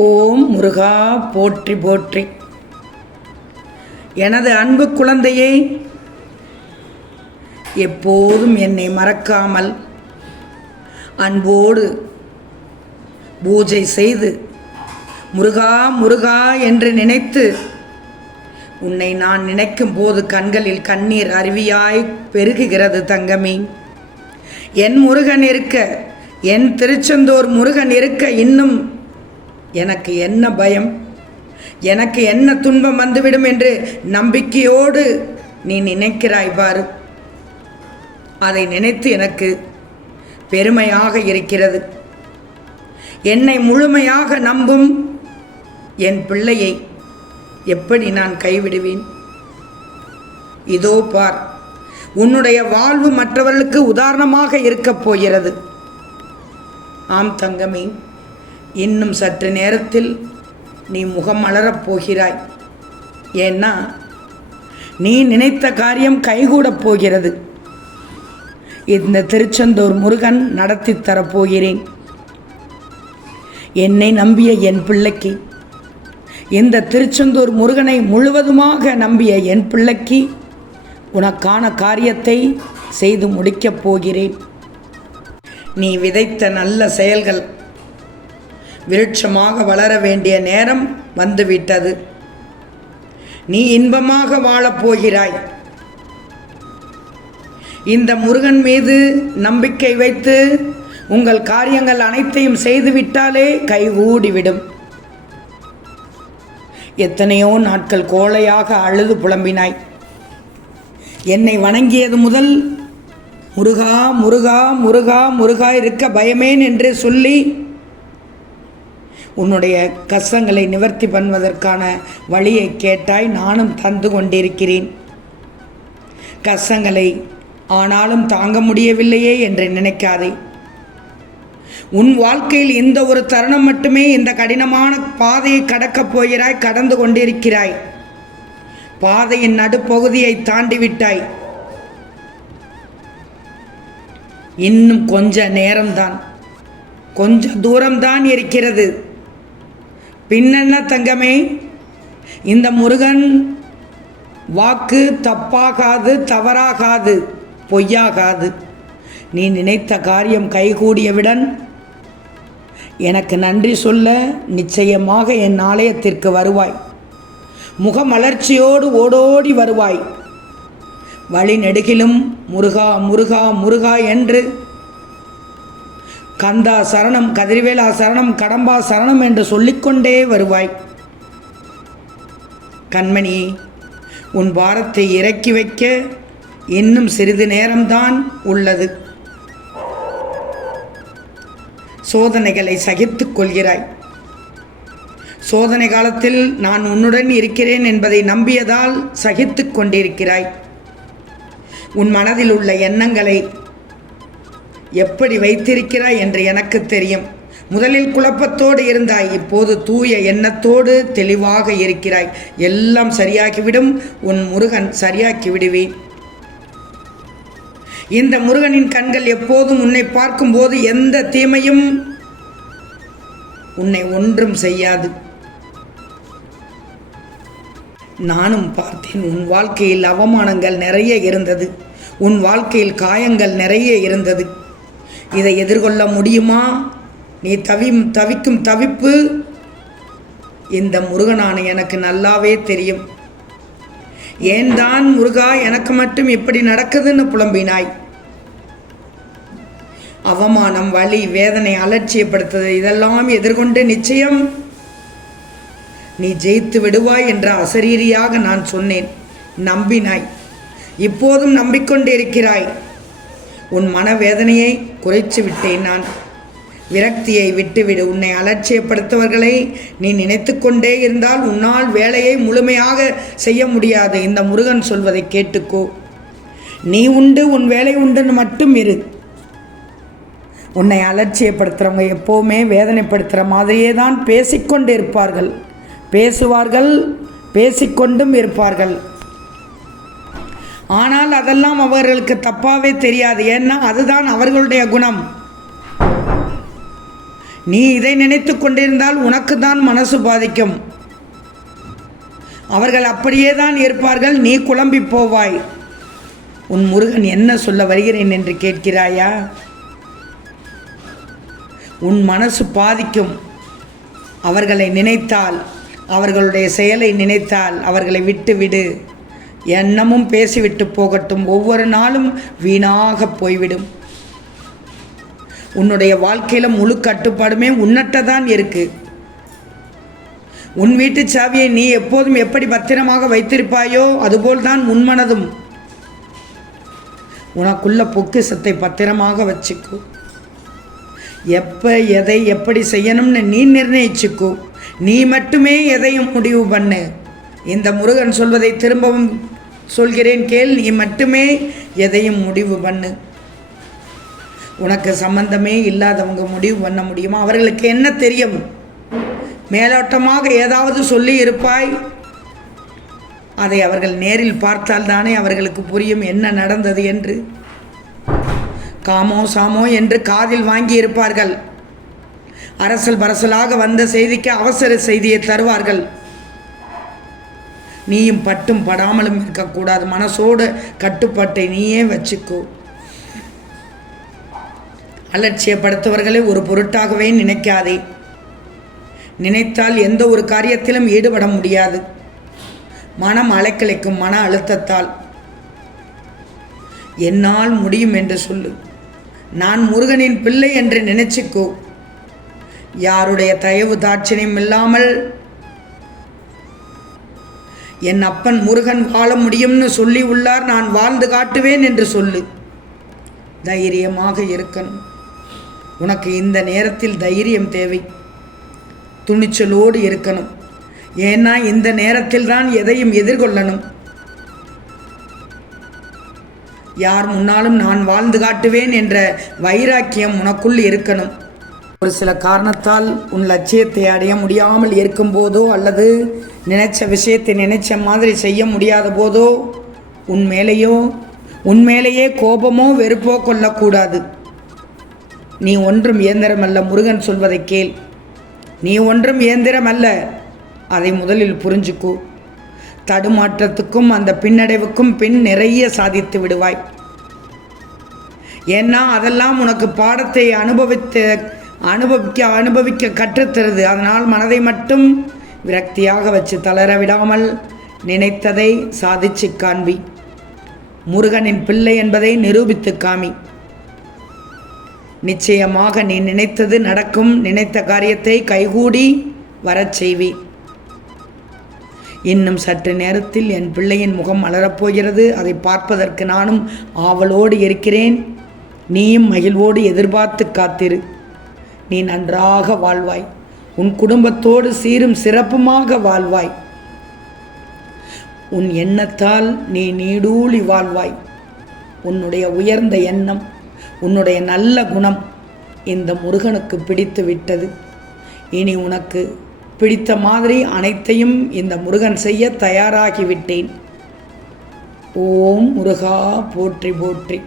ஓம் முருகா போற்றி போற்றி. எனது அன்பு குழந்தையே, எப்போதும் என்னை மறக்காமல் அன்போடு பூஜை செய்து முருகா முருகா என்று நினைத்து உன்னை நான் நினைக்கும் போது கண்களில் கண்ணீர் அருவியாய் பெருகுகிறது தங்கமே. என் முருகன் இருக்க, என் திருச்செந்தூர் முருகன் இருக்க இன்னும் எனக்கு என்ன பயம், எனக்கு என்ன துன்பம் வந்துவிடும் என்று நம்பிக்கையோடு நீ நினைக்கிறாய் பாரு. அதை நினைத்து எனக்கு பெருமையாக இருக்கிறது. என்னை முழுமையாக நம்பும் என் பிள்ளையை எப்படி நான் கைவிடுவேன்? இதோ பார், உன்னுடைய வாழ்வு மற்றவர்களுக்கு உதாரணமாக இருக்கப் போகிறது. ஆம் தங்கமே, இன்னும் சற்று நேரத்தில் நீ முகம் மலரப் போகிறாய். ஏன்னா நீ நினைத்த காரியம் கைகூடப் போகிறது. இந்த திருச்செந்தூர் முருகன் நடத்தி தரப்போகிறேன். என்னை நம்பிய என் பிள்ளைக்கு, இந்த திருச்செந்தூர் முருகனை முழுவதுமாக நம்பிய என் பிள்ளைக்கு உனக்கான காரியத்தை செய்து முடிக்கப் போகிறேன். நீ விதைத்த நல்ல செயல்கள் விருட்சமாக வளர வேண்டிய நேரம் வந்துவிட்டது. நீ இன்பமாக வாழப்போகிறாய். இந்த முருகன் மீது நம்பிக்கை வைத்து உங்கள் காரியங்கள் அனைத்தையும் செய்துவிட்டாலே கைகூடிவிடும். எத்தனையோ நாட்கள் கோழையாக அழுது புலம்பினாய். என்னை வணங்கியது முதல் முருகா முருகா முருகா முருகா இருக்க பயமேன் என்று சொல்லி உன்னுடைய கஷ்டங்களை நிவர்த்தி பண்ணுவதற்கான வழியை கேட்டாய். நானும் தந்து கொண்டிருக்கிறேன். கஷ்டங்களை ஆனாலும் தாங்க முடியவில்லையே என்று நினைக்காதே. உன் வாழ்க்கையில் இந்த ஒரு தருணம் மட்டுமே இந்த கடினமான பாதையை கடக்கப் போகிறாய், கடந்து கொண்டிருக்கிறாய். பாதையின் நடுப்பகுதியை தாண்டிவிட்டாய். இன்னும் கொஞ்ச நேரம்தான், கொஞ்ச தூரம்தான் இருக்கிறது. பின்னென்ன தங்கமே, இந்த முருகன் வாக்கு தப்பாகாது, தவறாகாது, பொய்யாகாது. நீ நினைத்த காரியம் கைகூடியவுடன் எனக்கு நன்றி சொல்ல நிச்சயமாக என் ஆலயத்திற்கு வருவாய். முகமலர்ச்சியோடு ஓடோடி வருவாய். வழி நெடுகிலும் முருகா முருகா முருகா என்று கந்தா சரணம், கதிர்வேலா சரணம், கடம்பா சரணம் என்று சொல்லிக்கொண்டே வருவாய். கண்மணி, உன் பாரத்தை இறக்கி வைக்க இன்னும் சிறிது நேரம்தான் உள்ளது. சோதனைகளை சகித்துக் கொள்கிறாய். சோதனை காலத்தில் நான் உன்னுடன் இருக்கிறேன் என்பதை நம்பியதால் சகித்து கொண்டிருக்கிறாய். உன் மனதில் உள்ள எண்ணங்களை எப்படி வைத்திருக்கிறாய் என்று எனக்கு தெரியும். முதலில் குழப்பத்தோடு இருந்தாய், இப்போது தூய எண்ணத்தோடு தெளிவாக இருக்கிறாய். எல்லாம் சரியாகிவிடும். உன் முருகன் சரியாக்கி விடுவேன். இந்த முருகனின் கண்கள் எப்போதும் உன்னை பார்க்கும்போது எந்த தீமையும் உன்னை ஒன்றும் செய்யாது. நானும் பார்த்தேன். உன் வாழ்க்கையில் அவமானங்கள் நிறைய இருந்தது. உன் வாழ்க்கையில் காயங்கள் நிறைய இருந்தது. இதை எதிர்கொள்ள முடியுமா? நீ தவிக்கும் தவிப்பு இந்த முருகனான எனக்கு நல்லாவே தெரியும். ஏன் தான் முருகா எனக்கு மட்டும் இப்படி நடக்குதுன்னு புலம்பினாய். அவமானம், வலி, வேதனை, அலட்சியப்படுத்துதல் இதெல்லாம் எதிர்கொண்டு நிச்சயம் நீ ஜெயித்து விடுவாய் என்ற அசரீரியாக நான் சொன்னேன். நம்பினாய். இப்போதும் நம்பிக்கொண்டு இருக்கிறாய். உன் மனவேதனையை குறைத்து விட்டேன் நான். விரக்தியை விட்டுவிடு. உன்னை அலட்சியப்படுத்துவர்களை நீ நினைத்து கொண்டே இருந்தால் உன்னால் வேலையை முழுமையாக செய்ய முடியாது. இந்த முருகன் சொல்வதை கேட்டுக்கோ. நீ உண்டு, உன் வேலை உண்டுன்னு மட்டும் இரு. உன்னை அலட்சியப்படுத்துகிறவங்க எப்போவுமே வேதனைப்படுத்துகிற மாதிரியே தான் பேசிக்கொண்டு இருப்பார்கள், பேசுவார்கள், பேசிக்கொண்டும் இருப்பார்கள். ஆனால் அதெல்லாம் அவர்களுக்கு தப்பாகவே தெரியாது. ஏன்னா அதுதான் அவர்களுடைய குணம். நீ இதை நினைத்து கொண்டிருந்தால் உனக்கு தான் மனசு பாதிக்கும். அவர்கள் அப்படியே தான் இருப்பார்கள், நீ குழம்பி போவாய். உன் முருகன் என்ன சொல்ல வருகிறேன் என்று கேட்கிறாயா? உன் மனசு பாதிக்கும். அவர்களை நினைத்தால், அவர்களுடைய செயலை நினைத்தால் அவர்களை விட்டு விடு. எண்ணமும் பேசிவிட்டு போகட்டும். ஒவ்வொரு நாளும் வீணாக போய்விடும். உன்னுடைய வாழ்க்கையில் முழு கட்டுப்பாடுமே உன்னட்ட தான் இருக்கு. உன் வீட்டு சாவியை நீ எப்போதும் எப்படி பத்திரமாக வைத்திருப்பாயோ அதுபோல் தான் உன் மனதும். உனக்குள்ள பொக்கிஷத்தை பத்திரமாக வச்சுக்கோ. எப்போ எதை எப்படி செய்யணும்னு நீ நிர்ணயிச்சுக்கோ. நீ மட்டுமே எதையும் முடிவு பண்ணு. இந்த முருகன் சொல்வதை திரும்பவும் சொல்கிறேன் கேள். நீ மட்டுமே எதையும் முடிவு பண்ணு. உனக்கு சம்பந்தமே இல்லாதவங்க முடிவு பண்ண முடியுமா? அவர்களுக்கு என்ன தெரியும்? மேலோட்டமாக ஏதாவது சொல்லி இருப்பாய். அதை அவர்கள் நேரில் பார்த்தால் தானே அவர்களுக்கு புரியும் என்ன நடந்தது என்று. காமோ சாமோ என்று காதில் வாங்கி இருப்பார்கள். அரசல் பரசலாக வந்த செய்திக்கு அவசர செய்தியை தருவார்கள். நீயும் பட்டும் படாமலும் இருக்கக்கூடாது. மனசோடு கட்டுப்பாட்டை நீயே வச்சுக்கோ. அலட்சியப்படுத்துவர்களை ஒரு பொருட்டாகவே நினைக்காதே. நினைத்தால் எந்த ஒரு காரியத்திலும் ஈடுபட முடியாது. மனம் அலைக்கழிக்கும் மன அழுத்தத்தால். என்னால் முடியும் என்று சொல்லு. நான் முருகனின் பிள்ளை என்று நினைச்சுக்கோ. யாருடைய தயவு தாட்சியம் இல்லாமல் என் அப்பன் முருகன் வாழ முடியும்னு சொல்லி உள்ளார். நான் வாழ்ந்து காட்டுவேன் என்று சொல்லு. தைரியமாக இருக்கணும். உனக்கு இந்த நேரத்தில் தைரியம் தேவை. துணிச்சலோடு இருக்கணும். ஏன்னா இந்த நேரத்தில் தான் எதையும் எதிர்கொள்ளணும். யார் முன்னாலும் நான் வாழ்ந்து காட்டுவேன் என்ற வைராக்கியம் உனக்குள் இருக்கணும். ஒரு சில காரணத்தால் உன் லட்சியத்தை அடைய முடியாமல் இருக்கும்போதோ அல்லது நினைச்ச விஷயத்தை நினைச்ச மாதிரி செய்ய முடியாத போதோ உன்மேலேயே கோபமோ வெறுப்போ கொள்ளக்கூடாது. நீ ஒன்றும் இயந்திரம் அல்ல. முருகன் சொல்வதை கேள். நீ ஒன்றும் இயந்திரம் அல்ல. அதை முதலில் புரிஞ்சுக்கோ. தடுமாற்றத்துக்கும் அந்த பின்னடைவுக்கும் பின் நிறைய சாதித்து விடுவாய். ஏன்னா அதெல்லாம் உனக்கு பாடத்தை அனுபவிக்க கற்றுத்தருது. அதனால் மனதை மட்டும் விரக்தியாக வச்சு தளர விடாமல் நினைத்ததை சாதிச்சு காண்பி. முருகனின் பிள்ளை என்பதை நிரூபித்து காமி. நிச்சயமாக நீ நினைத்தது நடக்கும். நினைத்த காரியத்தை கைகூடி வரச் செய்வி. இன்னும் சற்று நேரத்தில் என் பிள்ளையின் முகம் மலரப்போகிறது. அதை பார்ப்பதற்கு நானும் ஆவலோடு இருக்கிறேன். நீயும் மகிழ்வோடு எதிர்பார்த்து காத்திரு. நீ நன்றாக வாழ்வாய். உன் குடும்பத்தோடு சீரும் சிறப்புமாக வாழ்வாய். உன் எண்ணத்தால் நீ நீடூழி வாழ்வாய். உன்னுடைய உயர்ந்த எண்ணம், உன்னுடைய நல்ல குணம் இந்த முருகனுக்கு பிடித்து விட்டது. இனி உனக்கு பிடித்த மாதிரி அனைத்தையும் இந்த முருகன் செய்ய தயாராகிவிட்டேன். ஓம் முருகா போற்றி போற்றி.